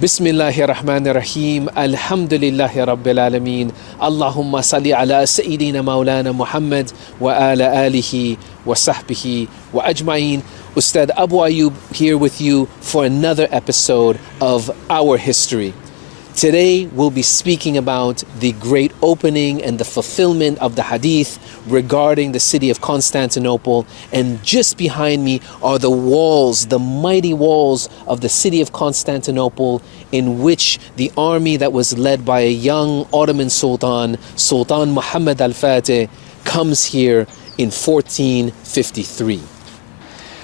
Bismillahir Rahmanir Rahim. Alhamdulillahi Rabbil Alameen. Allahumma salli ala Sayyidina Maulana Muhammad wa ala alihi wa sahbihi wa ajma'een. Ustad Abu Ayyub here with you for another episode of Our History. Today we'll be speaking about the great opening and the fulfillment of the hadith regarding the city of Constantinople. And just behind me are the walls, the mighty walls of the city of Constantinople, in which the army that was led by a young Ottoman Sultan, Sultan Muhammad Al-Fatih, comes here in 1453.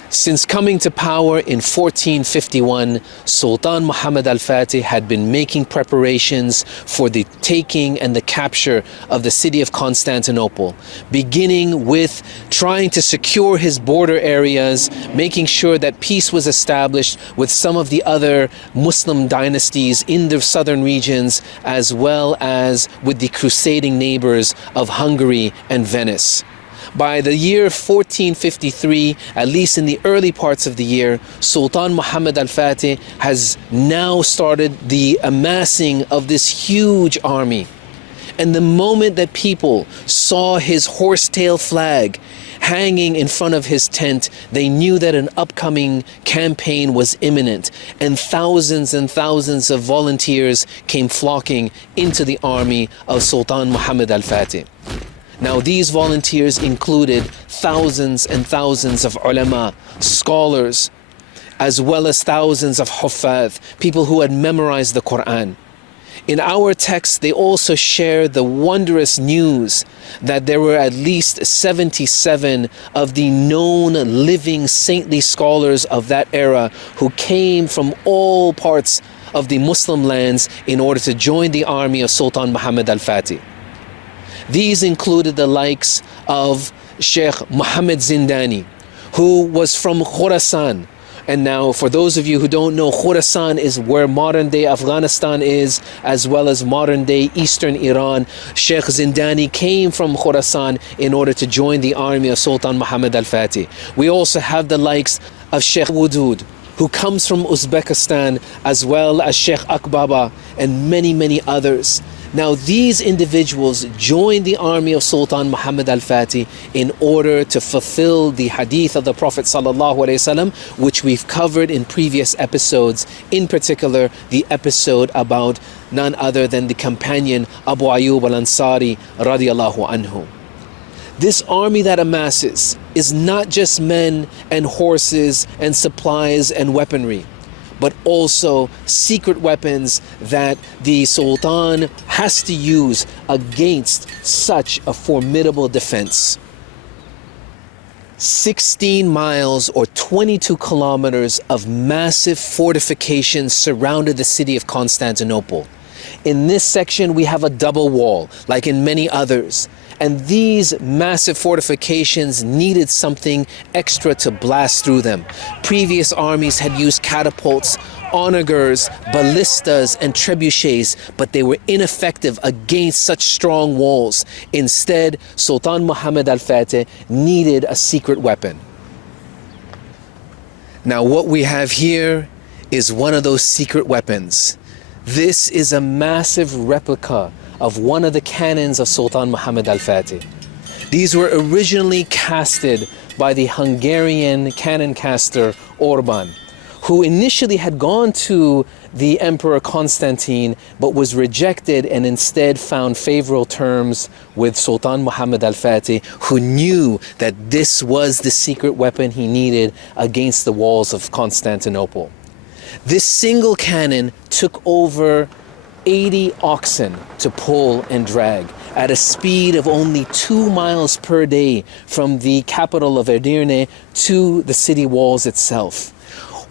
Since coming to power in 1451, Sultan Muhammad Al-Fatih had been making preparations for the taking and the capture of the city of Constantinople, beginning with trying to secure his border areas, making sure that peace was established with some of the other Muslim dynasties in the southern regions, as well as with the crusading neighbors of Hungary and Venice. By the year 1453, at least in the early parts of the year, Sultan Muhammad Al-Fatih has now started the amassing of this huge army. And the moment that people saw his horsetail flag hanging in front of his tent, they knew that an upcoming campaign was imminent, and thousands of volunteers came flocking into the army of Sultan Muhammad Al-Fatih. Now, these volunteers included thousands and thousands of ulama, scholars, as well as thousands of Hufaaz, people who had memorized the Quran. In our text, they also share the wondrous news that there were at least 77 of the known living saintly scholars of that era who came from all parts of the Muslim lands in order to join the army of Sultan Muhammad Al-Fatih. These included the likes of Sheikh Muhammad Zindani, who was from Khorasan. And now, for those of you who don't know, Khorasan is where modern-day Afghanistan is, as well as modern-day eastern Iran. Sheikh Zindani came from Khorasan in order to join the army of Sultan Muhammad Al-Fatih. We also have the likes of Sheikh Wudud, who comes from Uzbekistan, as well as Sheikh Akbaba and many others. Now, these individuals joined the army of Sultan Muhammad Al-Fatih in order to fulfill the hadith of the Prophet ﷺ, which we've covered in previous episodes, in particular the episode about none other than the companion Abu Ayyub Al-Ansari radiallahu anhu. This army that amasses is not just men and horses and supplies and weaponry, but also secret weapons that the Sultan has to use against such a formidable defense. 16 miles or 22 kilometers of massive fortifications surrounded the city of Constantinople. In this section, we have a double wall, like in many others. And these massive fortifications needed something extra to blast through them. Previous armies had used catapults, onagers, ballistas, and trebuchets, but they were ineffective against such strong walls. Instead, Sultan Muhammad Al-Fatih needed a secret weapon. Now, what we have here is one of those secret weapons. This is a massive replica of one of the cannons of Sultan Muhammad Al-Fatih. These were originally casted by the Hungarian cannon caster Orban, who initially had gone to the Emperor Constantine but was rejected and instead found favorable terms with Sultan Muhammad Al-Fatih, who knew that this was the secret weapon he needed against the walls of Constantinople. This single cannon took over 80 oxen to pull and drag at a speed of only 2 miles per day from the capital of Edirne to the city walls itself.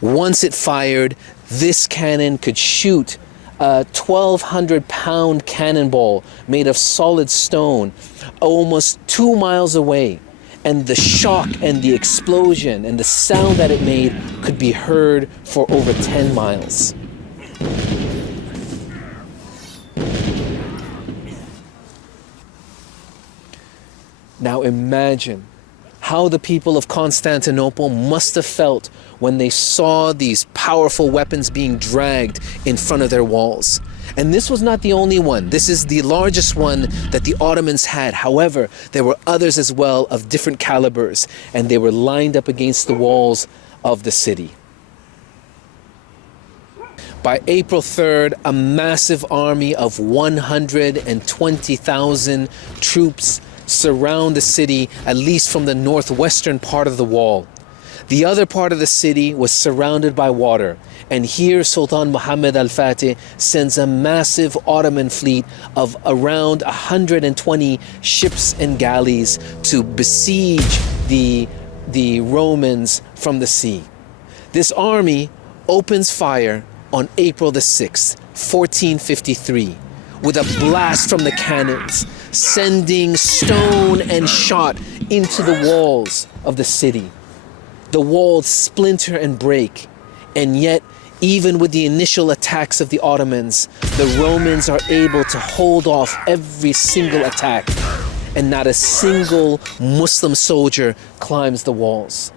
Once it fired, this cannon could shoot a 1,200-pound cannonball made of solid stone almost 2 miles away. And the shock and the explosion and the sound that it made could be heard for over 10 miles. Now imagine how the people of Constantinople must have felt when they saw these powerful weapons being dragged in front of their walls. And this was not the only one. This is the largest one that the Ottomans had. However, there were others as well of different calibers, and they were lined up against the walls of the city. By April 3rd, a massive army of 120,000 troops surround the city, at least from the northwestern part of the wall. The other part of the city was surrounded by water, and here Sultan Muhammad Al-Fatih sends a massive Ottoman fleet of around 120 ships and galleys to besiege the Romans from the sea. This army opens fire on April the 6th, 1453, with a blast from the cannons, sending stone and shot into the walls of the city. The walls splinter and break, and yet, even with the initial attacks of the Ottomans, the Romans are able to hold off every single attack, and not a single Muslim soldier climbs the walls.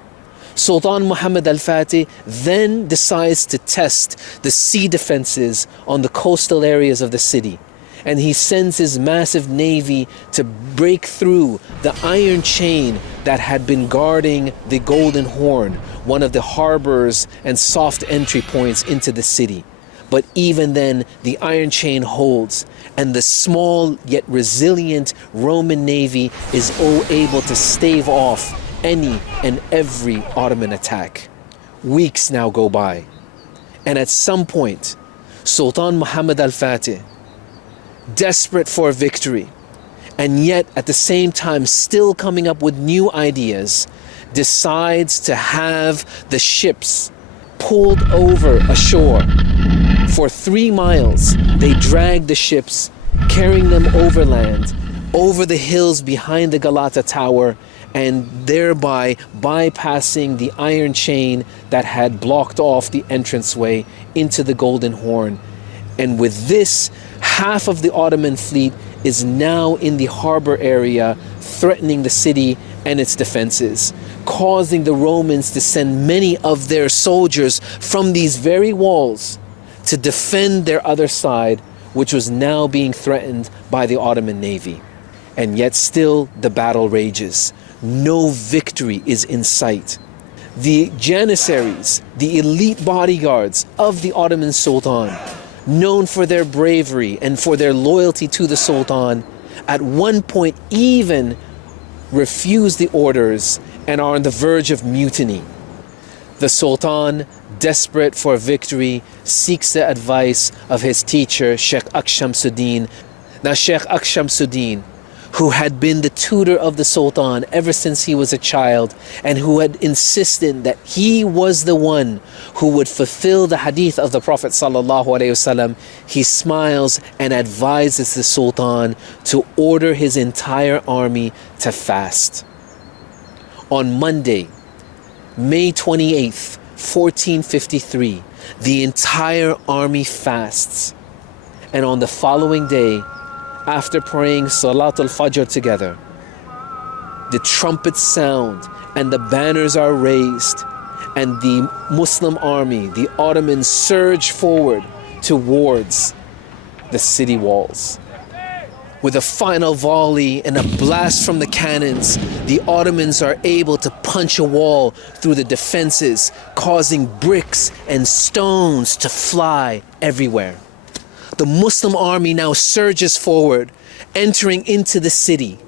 Sultan Muhammad Al-Fatih then decides to test the sea defenses on the coastal areas of the city, and he sends his massive navy to break through the iron chain that had been guarding the Golden Horn, one of the harbors and soft entry points into the city. But even then, the iron chain holds, and the small yet resilient Roman navy is able to stave off any and every Ottoman attack. Weeks now go by, and at some point, Sultan Muhammad Al-Fatih, desperate for victory, and yet at the same time still coming up with new ideas, decides to have the ships pulled over ashore. For 3 miles, they drag the ships, carrying them overland, over the hills behind the Galata Tower, and thereby bypassing the iron chain that had blocked off the entranceway into the Golden Horn. And with this, half of the Ottoman fleet is now in the harbor area, threatening the city and its defenses, causing the Romans to send many of their soldiers from these very walls to defend their other side, which was now being threatened by the Ottoman navy. And yet still the battle rages. No victory is in sight. The Janissaries, the elite bodyguards of the Ottoman Sultan, known for their bravery and for their loyalty to the Sultan, at one point even refuse the orders and are on the verge of mutiny. The Sultan, desperate for victory, seeks the advice of his teacher, Sheikh Shamsuddin. Now, Sheikh Shamsuddin, who had been the tutor of the Sultan ever since he was a child, and who had insisted that he was the one who would fulfill the hadith of the Prophet ﷺ, he smiles and advises the Sultan to order his entire army to fast. On Monday, May 28th, 1453, the entire army fasts. And on the following day, after praying Salatul Fajr together, the trumpets sound and the banners are raised, and the Muslim army, the Ottomans, surge forward towards the city walls. With a final volley and a blast from the cannons, the Ottomans are able to punch a wall through the defenses, causing bricks and stones to fly everywhere. The Muslim army now surges forward, entering into the city.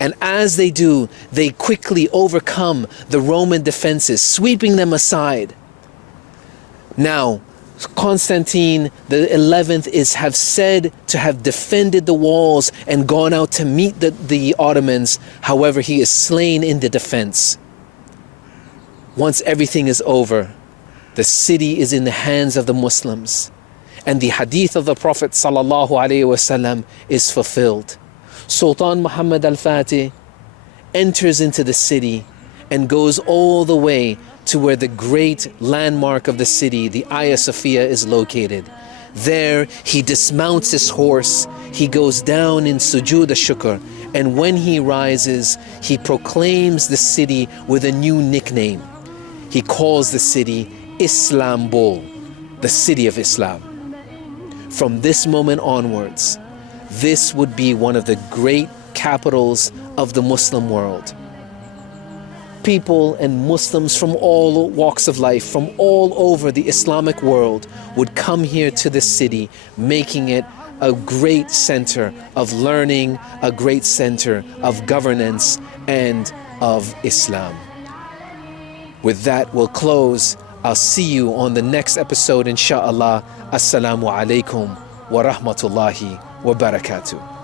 And as they do, they quickly overcome the Roman defenses, sweeping them aside. Now, Constantine the 11th have said to have defended the walls and gone out to meet the Ottomans. However, he is slain in the defense. Once everything is over, the city is in the hands of the Muslims, and the hadith of the Prophet ﷺ is fulfilled. Sultan Muhammad Al-Fatih enters into the city and goes all the way to where the great landmark of the city, the Hagia Sophia, is located. There he dismounts his horse, he goes down in sujood al-shukr, and when he rises, he proclaims the city with a new nickname. He calls the city Islambol, the city of Islam. From this moment onwards, this would be one of the great capitals of the Muslim world. People and Muslims from all walks of life, from all over the Islamic world, would come here to this city, making it a great center of learning, a great center of governance and of Islam. With that, we'll close. I'll see you on the next episode, inshallah. Assalamu alaikum wa rahmatullahi wa barakatuh.